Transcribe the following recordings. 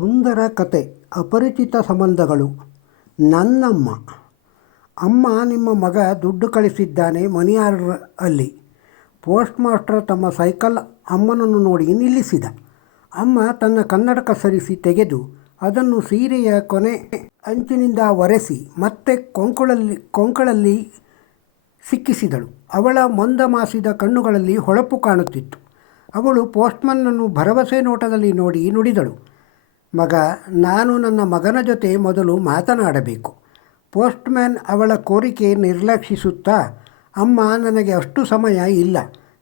ಸುಂದರ ಕತೆ, ಅಪರಿಚಿತ ಸಂಬಂಧಗಳು. ನನ್ನಮ್ಮ. ಅಮ್ಮ ನಿಮ್ಮ ಮಗ ದುಡ್ಡು ಕಳಿಸಿದ್ದಾನೆ ಮನಿ ಆರ್ಡರ್ ಅಲ್ಲಿ ಪೋಸ್ಟ್ ಮಾಸ್ಟರ್ ತಮ್ಮ ಸೈಕಲ್ ಅಮ್ಮನನ್ನು ನೋಡಿ ನಿಲ್ಲಿಸಿದ. ಅಮ್ಮ ತನ್ನ ಕನ್ನಡಕ ಸರಿಸಿ ತೆಗೆದು ಅದನ್ನು ಸೀರೆಯ ಕೊನೆ ಅಂಚಿನಿಂದ ಒರೆಸಿ ಮತ್ತೆ ಕೊಂಕಳಲ್ಲಿ ಕೊಂಕಳಲ್ಲಿ ಸಿಕ್ಕಿಸಿದಳು. ಅವಳ ಮಂದ ಮಾಸಿದ ಕಣ್ಣುಗಳಲ್ಲಿ ಹೊಳಪು ಕಾಣುತ್ತಿತ್ತು. ಅವಳು ಪೋಸ್ಟ್ಮನ್ನನ್ನು ಭರವಸೆ ನೋಟದಲ್ಲಿ ನೋಡಿ ನುಡಿದಳು. ಮಗ, ನಾನು ನನ್ನ ಮಗನ ಜೊತೆ ಮೊದಲು ಮಾತನಾಡಬೇಕು. ಪೋಸ್ಟ್ಮ್ಯಾನ್ ಅವಳ ಕೋರಿಕೆ ನಿರ್ಲಕ್ಷಿಸುತ್ತಾ, ಅಮ್ಮ ನನಗೆ ಅಷ್ಟು ಸಮಯ ಇಲ್ಲ.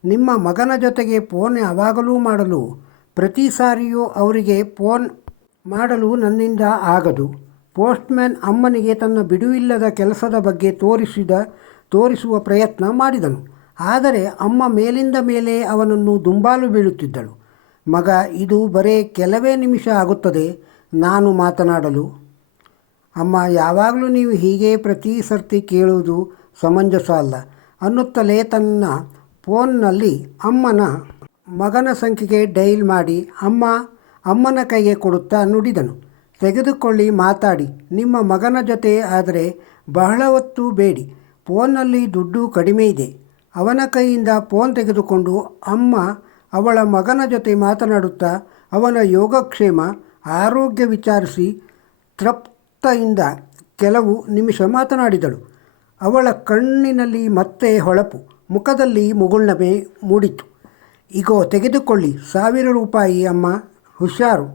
ನಿಮ್ಮ ಮಗನ ಜೊತೆಗೆ ಫೋನ್ ಯಾವಾಗಲೂ ಮಾಡಲು, ಪ್ರತಿ ಸಾರಿಯೂ ಅವರಿಗೆ ಫೋನ್ ಮಾಡಲು ನನ್ನಿಂದ ಆಗದು. ಪೋಸ್ಟ್ಮ್ಯಾನ್ ಅಮ್ಮನಿಗೆ ತನ್ನ ಬಿಡುವಿಲ್ಲದ ಕೆಲಸದ ಬಗ್ಗೆ ತೋರಿಸಿದ, ತೋರಿಸುವ ಪ್ರಯತ್ನ ಮಾಡಿದನು. ಆದರೆ ಅಮ್ಮ ಮೇಲಿಂದ ಮೇಲೆ ಅವನನ್ನು ದುಂಬಾಲು ಬೀಳುತ್ತಿದ್ದಳು. ಮಗ, ಇದು ಬರೇ ಕೆಲವೇ ನಿಮಿಷ ಆಗುತ್ತದೆ, ನಾನು ಮಾತನಾಡಲು. ಅಮ್ಮ, ಯಾವಾಗಲೂ ನೀವು ಹೀಗೆ ಪ್ರತಿ ಸರ್ತಿ ಕೇಳುವುದು ಸಮಂಜಸ ಅಲ್ಲ. ಅನ್ನುತ್ತಲೇ ತನ್ನ ಫೋನ್ನಲ್ಲಿ ಅಮ್ಮನ ಮಗನ ಸಂಖ್ಯೆಗೆ ಡೈಲ್ ಮಾಡಿ, ಅಮ್ಮ, ಅಮ್ಮನ ಕೈಗೆ ಕೊಡುತ್ತಾ ನುಡಿದನು. ತೆಗೆದುಕೊಳ್ಳಿ, ಮಾತಾಡಿ. ನಿಮ್ಮ ಮಗನ ಜೊತೆ ಆದರೆ ಬಹಳ ಹೊತ್ತು ಬೇಡಿ. ಫೋನ್ನಲ್ಲಿ ದುಡ್ಡು ಕಡಿಮೆ ಇದೆ. ಅವನ ಕೈಯಿಂದ ಫೋನ್ ತೆಗೆದುಕೊಂಡು ಅಮ್ಮ ಅವಳ ಮಗನ ಜೊತೆ ಮಾತನಾಡುತ್ತಾ ಅವನ ಯೋಗಕ್ಷೇಮ ಆರೋಗ್ಯ ವಿಚಾರಿಸಿ ತೃಪ್ತಿಯಿಂದ ಕೆಲವು ನಿಮಿಷ ಮಾತನಾಡಿದಳು. ಅವಳ ಕಣ್ಣಿನಲ್ಲಿ ಮತ್ತೆ ಹೊಳಪು, ಮುಖದಲ್ಲಿ ಮುಗುಳ್ನಮೆ ಮೂಡಿತು. ಇಗೋ, ತೆಗೆದುಕೊಳ್ಳಿ. ಸಾವಿರ ರೂಪಾಯಿ, ಅಮ್ಮ. ಹುಷಾರು.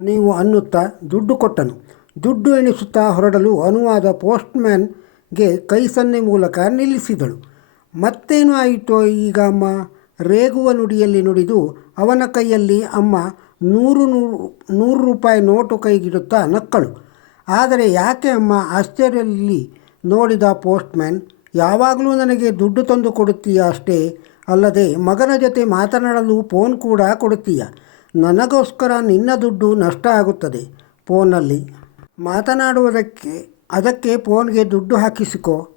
ನೀವು ಅನ್ನುತ್ತಾ ದುಡ್ಡು ಕೊಟ್ಟನು. ದುಡ್ಡು ಎಣಿಸುತ್ತಾ ಹೊರಡಲು ಅನುವಾದ ಪೋಸ್ಟ್ಮ್ಯಾನ್ಗೆ ಕೈ ಸನ್ನೆ ಮೂಲಕ ನಿಲ್ಲಿಸಿದಳು. ಮತ್ತೇನು ಆಯಿತೋ ಈಗ, ಅಮ್ಮ? ರೇಗುವ ನುಡಿಯಲ್ಲಿ ನುಡಿದು ಅವನ ಕೈಯಲ್ಲಿ ಅಮ್ಮ ನೂರು ನೂರು ನೂರು ರೂಪಾಯಿ ನೋಟು ಕೈಗಿಡುತ್ತಾ ನಕ್ಕಳು. ಆದರೆ ಯಾಕೆ ಅಮ್ಮ ಆಶ್ಚರ್ಯದಲ್ಲಿ ನೋಡಿದ ಪೋಸ್ಟ್ಮ್ಯಾನ್, ಯಾವಾಗಲೂ ನನಗೆ ದುಡ್ಡು ತಂದು ಕೊಡುತ್ತೀಯ ಅಷ್ಟೇ? ಅಲ್ಲದೆ ಮಗನ ಜೊತೆ ಮಾತನಾಡಲು ಫೋನ್ ಕೂಡ ಕೊಡುತ್ತೀಯ? ನನಗೋಸ್ಕರ ನಿನ್ನ ದುಡ್ಡು ನಷ್ಟ ಆಗುತ್ತದೆ. ಫೋನಲ್ಲಿ ಮಾತನಾಡುವುದಕ್ಕೆ, ಅದಕ್ಕೆ ಫೋನ್ಗೆ ದುಡ್ಡು ಹಾಕಿಸಿಕೊ.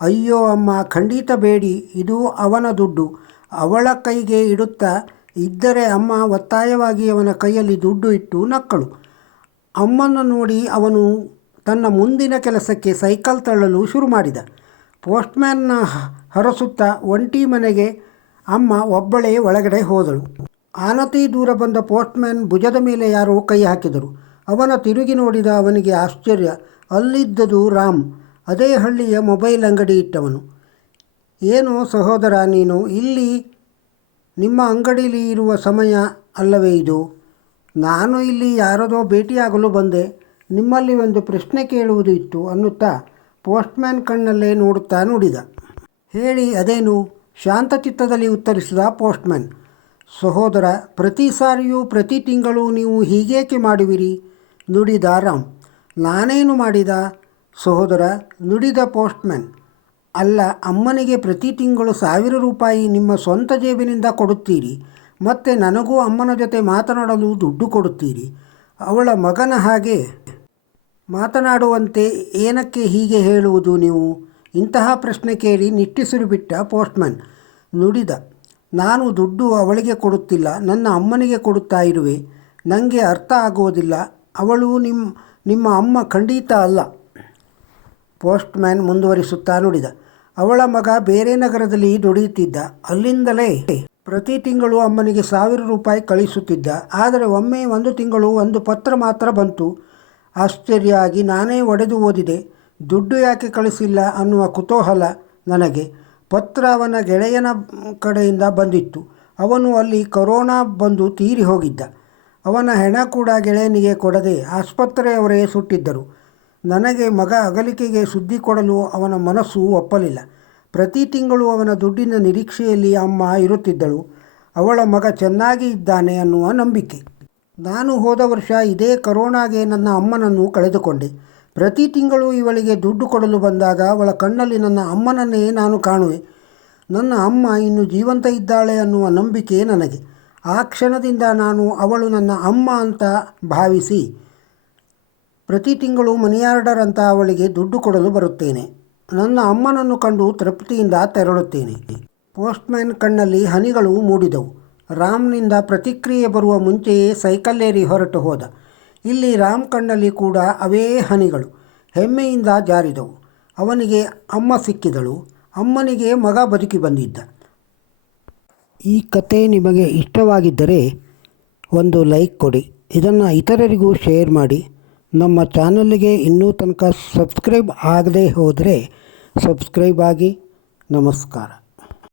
ಅಯ್ಯೋ ಅಮ್ಮ, ಖಂಡಿತ ಬೇಡಿ. ಇದು ಅವನ ದುಡ್ಡು. ಅವಳ ಕೈಗೆ ಇಡುತ್ತಾ ಇದ್ದರೆ ಅಮ್ಮ ಒತ್ತಾಯವಾಗಿ ಅವನ ಕೈಯಲ್ಲಿ ದುಡ್ಡು ಇಟ್ಟು ನಕ್ಕಳು. ಅಮ್ಮನ್ನು ನೋಡಿ ಅವನು ತನ್ನ ಮುಂದಿನ ಕೆಲಸಕ್ಕೆ ಸೈಕಲ್ ತಳ್ಳಲು ಶುರು ಮಾಡಿದ ಪೋಸ್ಟ್ಮ್ಯಾನ್ನ ಹರಸುತ್ತಾ ಒಂಟಿ ಮನೆಗೆ ಅಮ್ಮ ಒಬ್ಬಳೇ ಒಳಗಡೆ ಹೋದಳು. ಆನತಿ ದೂರ ಬಂದ ಪೋಸ್ಟ್ಮ್ಯಾನ್ ಭುಜದ ಮೇಲೆ ಯಾರೋ ಕೈ ಹಾಕಿದರು. ಅವನ ತಿರುಗಿ ನೋಡಿದ ಅವನಿಗೆ ಆಶ್ಚರ್ಯ. ಅಲ್ಲಿದ್ದದು ರಾಮ್. ಅದೇ ಹಳ್ಳಿಯ ಮೊಬೈಲ್ ಅಂಗಡಿ ಇಟ್ಟವನು. ಏನು ಸಹೋದರ ನೀನು? ಇಲ್ಲಿ ನಿಮ್ಮ ಅಂಗಡಿಯಲ್ಲಿ ಇರುವ ಸಮಯ ಅಲ್ಲವೇ ಇದು? ನಾನು ಇಲ್ಲಿ ಯಾರದೋ ಭೇಟಿಯಾಗಲು ಬಂದೆ. ನಿಮ್ಮಲ್ಲಿ ಒಂದು ಪ್ರಶ್ನೆ ಕೇಳುವುದು ಇತ್ತು ಅನ್ನುತ್ತಾ ಪೋಸ್ಟ್ಮ್ಯಾನ್ ಕಣ್ಣಲ್ಲೇ ನೋಡುತ್ತಾ ನೋಡಿದ. ಹೇಳಿ, ಅದೇನು? ಶಾಂತಚಿತ್ತದಲ್ಲಿ ಉತ್ತರಿಸಿದ ಪೋಸ್ಟ್ಮ್ಯಾನ್. ಸಹೋದರ, ಪ್ರತಿ ಸಾರಿಯೂ ಪ್ರತಿ ತಿಂಗಳು ನೀವು ಹೀಗೇಕೆ ಮಾಡುವಿರಿ? ನುಡಿದ ರಾಮ್. ನಾನೇನು ಮಾಡಿದ? ಸಹೋದರ, ನುಡಿದ ಪೋಸ್ಟ್ಮ್ಯಾನ್. ಅಲ್ಲ, ಅಮ್ಮನಿಗೆ ಪ್ರತಿ ತಿಂಗಳು ಸಾವಿರ ರೂಪಾಯಿ ನಿಮ್ಮ ಸ್ವಂತ ಜೇಬಿನಿಂದ ಕೊಡುತ್ತೀರಿ, ಮತ್ತು ನನಗೂ ಅಮ್ಮನ ಜೊತೆ ಮಾತನಾಡಲು ದುಡ್ಡು ಕೊಡುತ್ತೀರಿ. ಅವಳ ಮಗನ ಹಾಗೆ ಮಾತನಾಡುವಂತೆ ಏನಕ್ಕೆ ಹೀಗೆ ಹೇಳುವುದು ನೀವು? ಇಂತಹ ಪ್ರಶ್ನೆ ಕೇಳಿ ನಿಟ್ಟಿಸಿರು ಬಿಟ್ಟ ಪೋಸ್ಟ್ಮನ್. ನುಡಿದ, ನಾನು ದುಡ್ಡು ಅವಳಿಗೆ ಕೊಡುತ್ತಿಲ್ಲ, ನನ್ನ ಅಮ್ಮನಿಗೆ ಕೊಡುತ್ತಾ ಇರುವೆ. ನನಗೆ ಅರ್ಥ ಆಗುವುದಿಲ್ಲ, ಅವಳು ನಿಮ್ಮ ನಿಮ್ಮ ಅಮ್ಮ ಖಂಡಿತ ಅಲ್ಲ. ಪೋಸ್ಟ್ಮ್ಯಾನ್ ಮುಂದುವರಿಸುತ್ತಾ ನುಡಿದ ಅವಳ ಮಗ ಬೇರೆ ನಗರದಲ್ಲಿ ದುಡಿಯುತ್ತಿದ್ದ. ಅಲ್ಲಿಂದಲೇ ಪ್ರತಿ ತಿಂಗಳು ಅಮ್ಮನಿಗೆ ಸಾವಿರ ರೂಪಾಯಿ ಕಳಿಸುತ್ತಿದ್ದ. ಆದರೆ ಒಮ್ಮೆ ಒಂದು ತಿಂಗಳು ಒಂದು ಪತ್ರ ಮಾತ್ರ ಬಂತು. ಆಶ್ಚರ್ಯ ಆಗಿ ನಾನೇ ಒಡೆದು ಓದಿದೆ. ದುಡ್ಡು ಯಾಕೆ ಕಳಿಸಿಲ್ಲ ಅನ್ನುವ ಕುತೂಹಲ ನನಗೆ. ಪತ್ರ ಅವನ ಗೆಳೆಯನ ಕಡೆಯಿಂದ ಬಂದಿತ್ತು. ಅವನು ಅಲ್ಲಿ ಕೊರೋನಾ ಬಂದು ತೀರಿ ಹೋಗಿದ್ದ. ಅವನ ಹೆಣ ಕೂಡ ಗೆಳೆಯನಿಗೆ ಕೊಡದೆ ಆಸ್ಪತ್ರೆಯವರೇ ಸುಟ್ಟಿದ್ದರು. ನನಗೆ ಮಗ ಅಗಲಿಕೆಗೆ ಸುದ್ದಿ ಕೊಡಲು ಅವನ ಮನಸ್ಸು ಒಪ್ಪಲಿಲ್ಲ. ಪ್ರತಿ ತಿಂಗಳು ಅವನ ದುಡ್ಡಿನ ನಿರೀಕ್ಷೆಯಲ್ಲಿ ಅಮ್ಮ ಇರುತ್ತಿದ್ದಳು. ಅವಳ ಮಗ ಚೆನ್ನಾಗಿ ಇದ್ದಾನೆ ಅನ್ನುವ ನಂಬಿಕೆ. ನಾನು ಹೋದ ವರ್ಷ ಇದೇ ಕರೋನಾಗೆ ನನ್ನ ಅಮ್ಮನನ್ನು ಕಳೆದುಕೊಂಡೆ. ಪ್ರತಿ ತಿಂಗಳು ಇವಳಿಗೆ ದುಡ್ಡು ಕೊಡಲು ಬಂದಾಗ ಅವಳ ಕಣ್ಣಲ್ಲಿ ನನ್ನ ಅಮ್ಮನನ್ನೇ ನಾನು ಕಾಣುವೆ. ನನ್ನ ಅಮ್ಮ ಇನ್ನು ಜೀವಂತ ಇದ್ದಾಳೆ ಅನ್ನುವ ನಂಬಿಕೆ ನನಗೆ. ಆ ಕ್ಷಣದಿಂದ ನಾನು ಅವಳು ನನ್ನ ಅಮ್ಮ ಅಂತ ಭಾವಿಸಿ ಪ್ರತಿ ತಿಂಗಳು ಮನಿಯಾರ್ಡರ್ ಅಂತ ಅವಳಿಗೆ ದುಡ್ಡು ಕೊಡಲು ಬರುತ್ತೇನೆ. ನನ್ನ ಅಮ್ಮನನ್ನು ಕಂಡು ತೃಪ್ತಿಯಿಂದ ತೆರಳುತ್ತೇನೆ. ಪೋಸ್ಟ್ಮ್ಯಾನ್ ಕಣ್ಣಲ್ಲಿ ಹನಿಗಳು ಮೂಡಿದವು. ರಾಮ್ನಿಂದ ಪ್ರತಿಕ್ರಿಯೆ ಬರುವ ಮುಂಚೆಯೇ ಸೈಕಲ್ಲೇರಿ ಹೊರಟು ಹೋದ. ಇಲ್ಲಿ ರಾಮ್ ಕಣ್ಣಲ್ಲಿ ಕೂಡ ಅವೇ ಹನಿಗಳು. ಹೆಮ್ಮೆಯಿಂದ ಜಾರಿದವು. ಅವನಿಗೆ ಅಮ್ಮ ಸಿಕ್ಕಿದಳು. ಅಮ್ಮನಿಗೆ ಮಗ ಬದುಕಿ ಬಂದಿದ್ದ. ಈ ಕತೆ ನಿಮಗೆ ಇಷ್ಟವಾಗಿದ್ದರೆ ಒಂದು ಲೈಕ್ ಕೊಡಿ. ಇದನ್ನು ಇತರರಿಗೂ ಶೇರ್ ಮಾಡಿ. ನಮ್ಮ ಚಾನಲ್ಗೆ ಇನ್ನೂ ತನಕ ಸಬ್ಸ್ಕ್ರೈಬ್ ಆಗದೇ ಹೋದರೆ ಸಬ್ಸ್ಕ್ರೈಬ್ ಆಗಿ ನಮಸ್ಕಾರ.